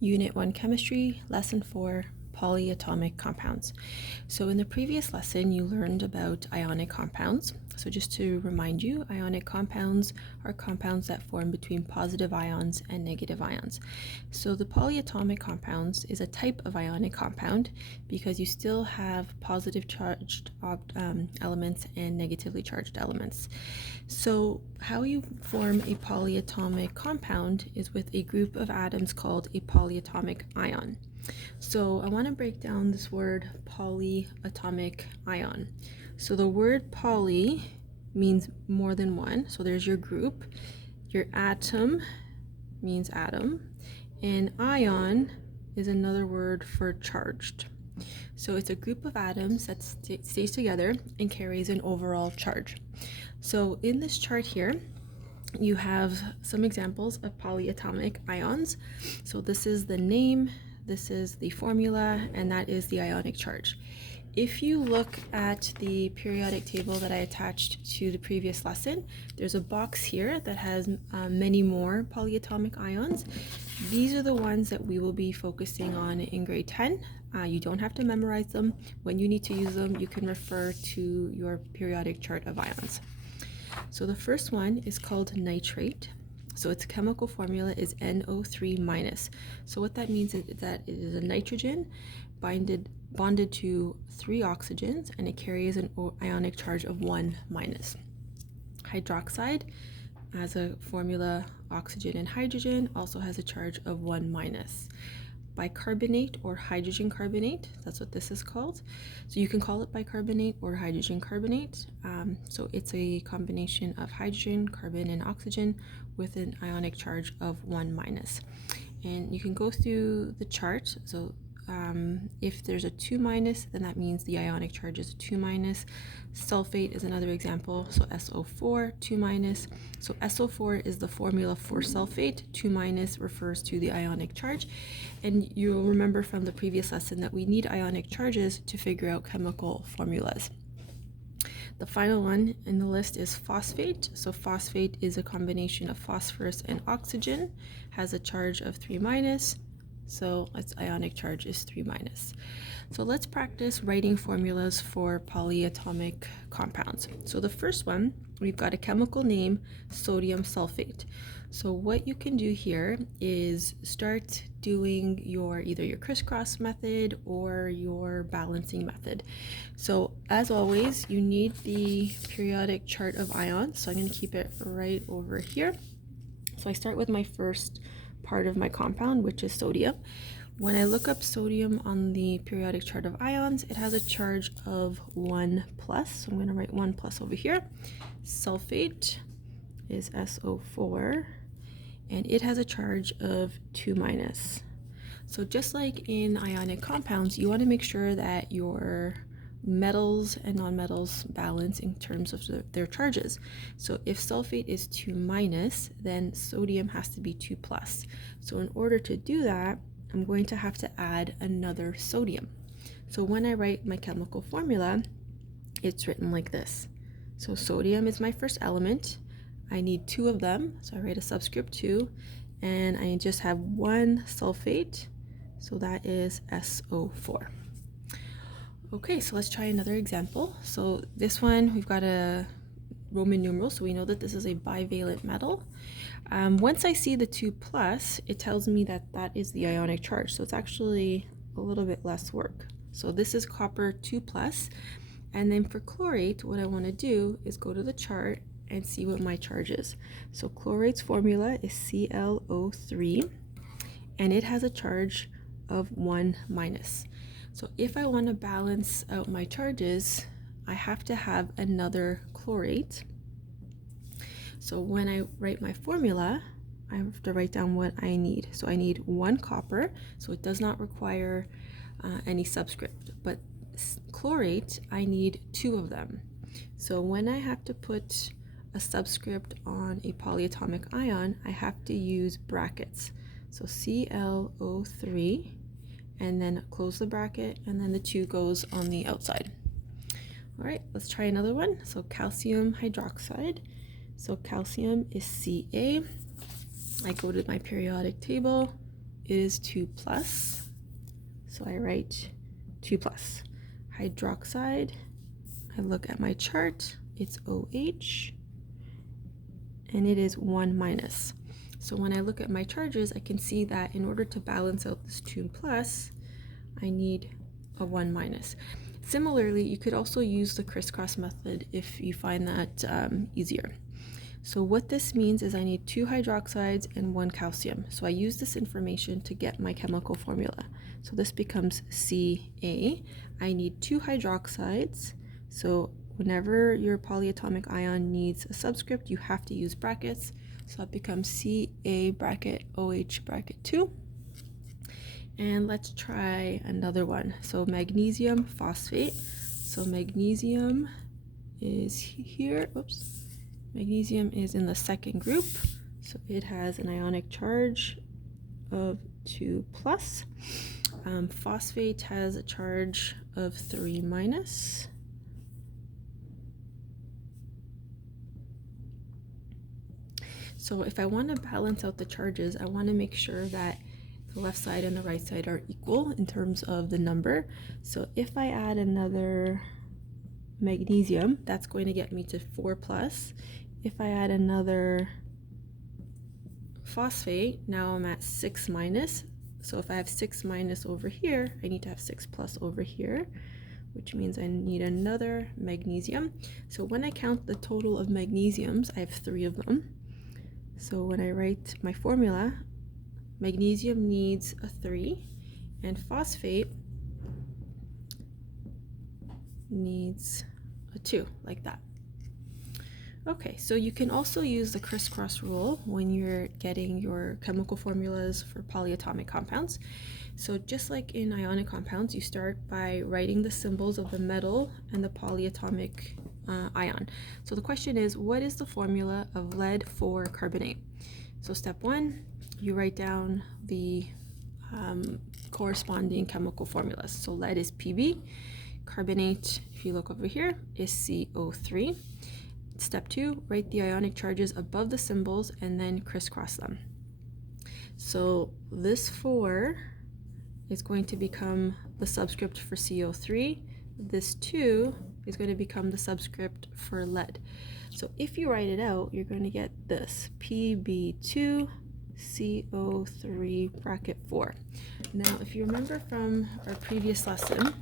Unit 1 Chemistry, Lesson 4, Polyatomic Compounds. So in the previous lesson, you learned about ionic compounds. So just to remind you, ionic compounds are compounds that form between positive ions and negative ions. So the polyatomic compounds is a type of ionic compound because you still have positive charged elements and negatively charged elements. So how you form a polyatomic compound is with a group of atoms called a polyatomic ion. So I want to break down this word polyatomic ion. So the word poly means more than one. So there's your group. Your atom means atom. And ion is another word for charged. So it's a group of atoms that stays together and carries an overall charge. So in this chart here, you have some examples of polyatomic ions. So this is the name, this is the formula, and that is the ionic charge. If you look at the periodic table that I attached to the previous lesson, there's a box here that has many more polyatomic ions. These are the ones that we will be focusing on in grade 10. You don't have to memorize them. When you need to use them, you can refer to your periodic chart of ions. So the first one is called nitrate. So its chemical formula is NO3-. So what that means is that it is a nitrogen bonded to 3 oxygens, and it carries an ionic charge of 1-. Hydroxide has a formula oxygen and hydrogen, also has a charge of 1-. Bicarbonate or hydrogen carbonate, that's what this is called. So you can call it bicarbonate or hydrogen carbonate. So it's a combination of hydrogen, carbon, and oxygen with an ionic charge of 1-. And you can go through the chart. So if there's a 2-, then that means the ionic charge is a 2-. Sulfate is another example. So SO4, 2-. So SO4 is the formula for sulfate. 2- refers to the ionic charge. And you'll remember from the previous lesson that we need ionic charges to figure out chemical formulas. The final one in the list is phosphate. So phosphate is a combination of phosphorus and oxygen, has a charge of 3-. So its ionic charge is 3-. So let's practice writing formulas for polyatomic compounds. So the first one, we've got a chemical name, sodium sulfate. So what you can do here is start doing either your crisscross method or your balancing method. So as always, you need the periodic chart of ions. So I'm going to keep it right over here. So I start with my first part of my compound, which is sodium. When I look up sodium on the periodic chart of ions, it has a charge of 1+. So I'm going to write 1+ over here. Sulfate is SO4, and it has a charge of 2-. So just like in ionic compounds, you want to make sure that your metals and nonmetals balance in terms of their charges. So if sulfate is 2-, then sodium has to be 2+. So in order to do that, I'm going to have to add another sodium. So when I write my chemical formula, it's written like this. So sodium is my first element. I need 2 of them, so I write a subscript 2, and I just have 1 sulfate, so that is SO4. Okay, so let's try another example. So this one, we've got a Roman numeral, so we know that this is a bivalent metal. Once I see the 2+, it tells me that that is the ionic charge, so it's actually a little bit less work. So this is copper 2+, and then for chlorate, what I want to do is go to the chart and see what my charge is. So chlorate's formula is ClO3, and it has a charge of 1-. So if I want to balance out my charges, I have to have another chlorate. So when I write my formula, I have to write down what I need. So I need 1 copper, so it does not require any subscript. But chlorate, I need 2 of them. So when I have to put a subscript on a polyatomic ion, I have to use brackets. So ClO3, and then close the bracket, and then the 2 goes on the outside. All right, let's try another one. So calcium hydroxide. So calcium is Ca. I go to my periodic table, it is 2 plus. So I write 2 plus. Hydroxide, I look at my chart, it's OH, and it is 1 minus. So when I look at my charges, I can see that in order to balance out this 2 plus, I need a 1 minus. Similarly, you could also use the crisscross method if you find that easier. So what this means is I need 2 hydroxides and 1 calcium. So I use this information to get my chemical formula. So this becomes Ca. I need 2 hydroxides. So whenever your polyatomic ion needs a subscript, you have to use brackets. So that becomes Ca bracket OH bracket 2. And let's try another one. So magnesium phosphate. So magnesium is here. Oops. Magnesium is in the second group. So it has an ionic charge of 2 plus. Phosphate has a charge of 3 minus. So if I want to balance out the charges, I want to make sure that the left side and the right side are equal in terms of the number. So if I add another magnesium, that's going to get me to 4 plus. If I add another phosphate, now I'm at 6 minus. So if I have 6 minus over here, I need to have 6 plus over here, which means I need another magnesium. So when I count the total of magnesiums, I have 3 of them. So when I write my formula, magnesium needs a 3 and phosphate needs a 2, like that. Okay, so you can also use the crisscross rule when you're getting your chemical formulas for polyatomic compounds. So just like in ionic compounds, you start by writing the symbols of the metal and the polyatomic ion. So the question is, what is the formula of lead 4 carbonate? So step 1, you write down the corresponding chemical formulas. So lead is Pb, carbonate, if you look over here, is CO3. Step 2, write the ionic charges above the symbols and then crisscross them. So this 4 is going to become the subscript for CO3. This 2 is going to become the subscript for lead. So if you write it out, you're going to get this, Pb2 CO3 bracket 4. Now, if you remember from our previous lesson,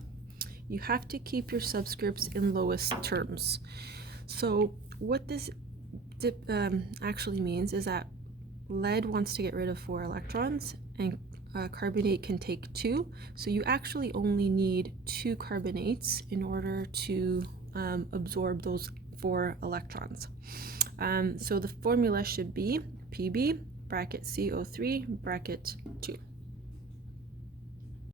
you have to keep your subscripts in lowest terms. So what this actually means is that lead wants to get rid of 4 electrons and carbonate can take 2. So you actually only need 2 carbonates in order to absorb those 4 electrons. So the formula should be Pb bracket CO3 bracket 2.